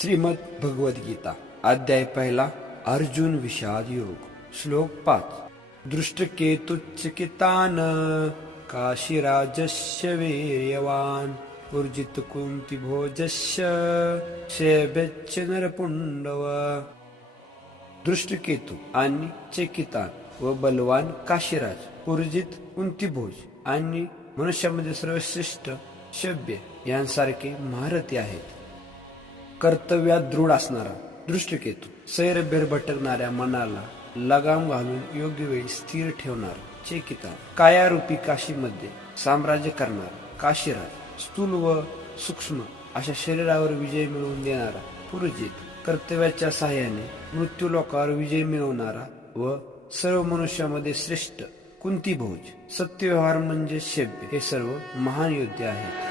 श्रीमद भगवद्गीता अध्याय 1 अर्जुन विषाद योग श्लोक 5 दृष्टकेतुच्चकितान काशीराजस्य वीर्यवान ऊर्जित कुंती भोजस्य शेबेच्च नरपुंडव। दृष्टकेतू आणि चकितान व बलवान काशीराज ऊर्जित कुंतीभोज आणि मनुष्यामध्ये सर्वश्रेष्ठ शब्य यांसारखे महारथी आहेत। कर्तव्यात दृढ असणारा दृष्टकेतू सैरभैर भटकणाऱ्या मनाला लगाम घालून योग्य वेळी स्थिर ठेवणार चेकितान कायारूपी काशीमध्ये साम्राज्य करणारा काशीराज स्थूल व सूक्ष्म अशा शरीरावर विजय मिळवून देणारा पुरजित कर्तव्याच्या सहाय्याने मृत्यूलोकावर विजय मिळवणारा व सर्व मनुष्यामध्ये श्रेष्ठ कुंतीभोज सत्यव्यवहार म्हणजे शब्य हे सर्व महान योद्धे आहेत।